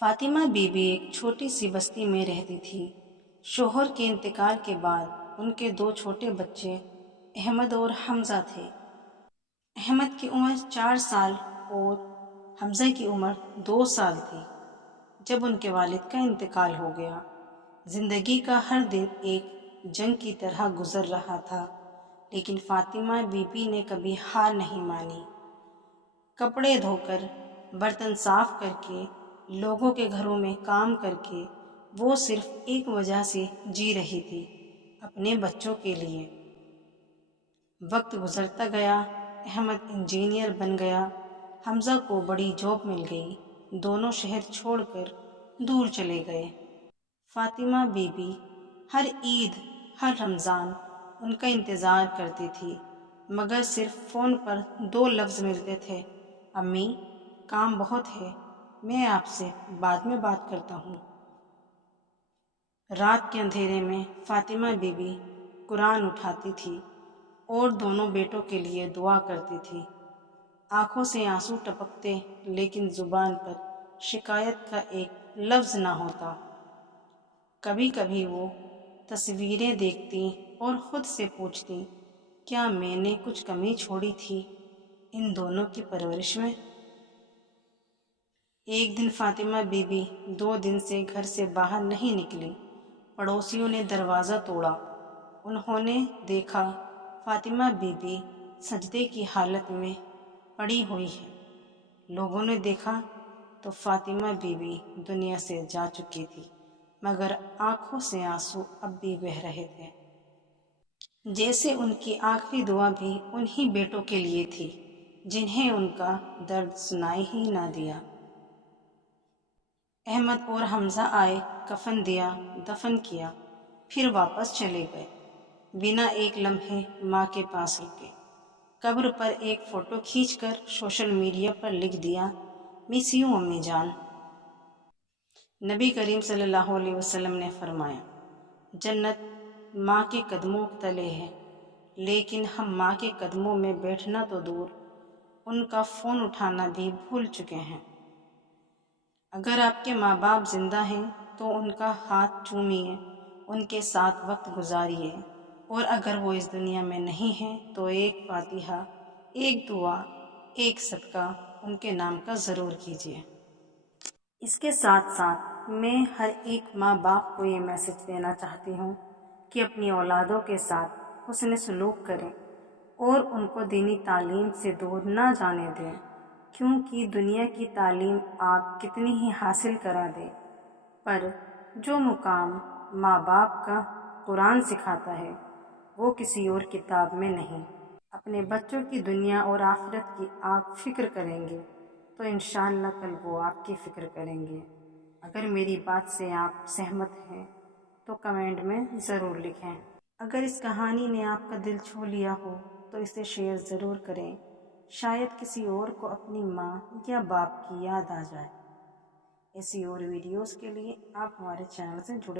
Fatima be be ایک چھوٹی سی بستی میں رہتی تھی۔ شوہر کے انتقال کے بعد ان کے 2 چھوٹے بچے احمد اور حمزہ تھے۔ احمد کی عمر 4 سال اور حمزہ کی عمر 2 سال تھی جب ان کے والد کا انتقال ہو گیا۔ زندگی کا ہر دن ایک جنگ کی طرح گزر رہا تھا، لیکن فاطمہ بی بی نے کبھی ہار نہیں مانی۔ کپڑے دھو کر، برتن صاف کر کے، لوگوں کے گھروں میں کام کر کے وہ صرف ایک وجہ سے جی رہی تھی، اپنے بچوں کے لیے۔ وقت گزرتا گیا، احمد انجینئر بن گیا، حمزہ کو بڑی جاب مل گئی، دونوں شہر چھوڑ کر دور چلے گئے۔ فاطمہ بی بی ہر عید، ہر رمضان ان کا انتظار کرتی تھی، مگر صرف فون پر 2 لفظ ملتے تھے: امی، کام بہت ہے، میں آپ سے بعد میں بات کرتا ہوں۔ رات کے اندھیرے میں فاطمہ بی بی قرآن اٹھاتی تھی اور دونوں بیٹوں کے لیے دعا کرتی تھی۔ آنکھوں سے آنسو ٹپکتے، لیکن زبان پر شکایت کا ایک لفظ نہ ہوتا۔ کبھی کبھی وہ تصویریں دیکھتی اور خود سے پوچھتی، کیا میں نے کچھ کمی چھوڑی تھی ان دونوں کی پرورش میں؟ ایک دن فاطمہ بی بی 2 دن سے گھر سے باہر نہیں نکلی۔ پڑوسیوں نے دروازہ توڑا۔ انہوں نے دیکھا فاطمہ بی بی سجدے کی حالت میں پڑی ہوئی ہے۔ لوگوں نے دیکھا تو فاطمہ بی بی دنیا سے جا چکی تھی، مگر آنکھوں سے آنسو اب بھی بہہ رہے تھے، جیسے ان کی آخری دعا بھی انہی بیٹوں کے لیے تھی جنہیں ان کا درد سنائی ہی نہ دیا۔ احمد اور حمزہ آئے، کفن دیا، دفن کیا، پھر واپس چلے گئے، بنا ایک لمحے ماں کے پاس رکے۔ قبر پر ایک فوٹو کھینچ کر سوشل میڈیا پر لکھ دیا، مس یو امی جان۔ نبی کریم صلی اللہ علیہ وسلم نے فرمایا، جنت ماں کے قدموں تلے ہے، لیکن ہم ماں کے قدموں میں بیٹھنا تو دور، ان کا فون اٹھانا بھی بھول چکے ہیں۔ اگر آپ کے ماں باپ زندہ ہیں تو ان کا ہاتھ چومیے، ان کے ساتھ وقت گزاریے، اور اگر وہ اس دنیا میں نہیں ہیں تو ایک فاتحہ، ایک دعا، ایک صدقہ ان کے نام کا ضرور کیجیے۔ اس کے ساتھ ساتھ میں ہر ایک ماں باپ کو یہ میسج دینا چاہتی ہوں کہ اپنی اولادوں کے ساتھ حسن سلوک کریں اور ان کو دینی تعلیم سے دور نہ جانے دیں، کیونکہ دنیا کی تعلیم آپ کتنی ہی حاصل کرا دیں، پر جو مقام ماں باپ کا قرآن سکھاتا ہے وہ کسی اور کتاب میں نہیں۔ اپنے بچوں کی دنیا اور آخرت کی آپ فکر کریں گے تو انشاءاللہ کل وہ آپ کی فکر کریں گے۔ اگر میری بات سے آپ سہمت ہیں تو کمنٹ میں ضرور لکھیں۔ اگر اس کہانی نے آپ کا دل چھو لیا ہو تو اسے شیئر ضرور کریں، شاید کسی اور کو اپنی ماں یا باپ کی یاد آ جائے۔ ایسی اور ویڈیوز کے لیے آپ ہمارے چینل سے جڑے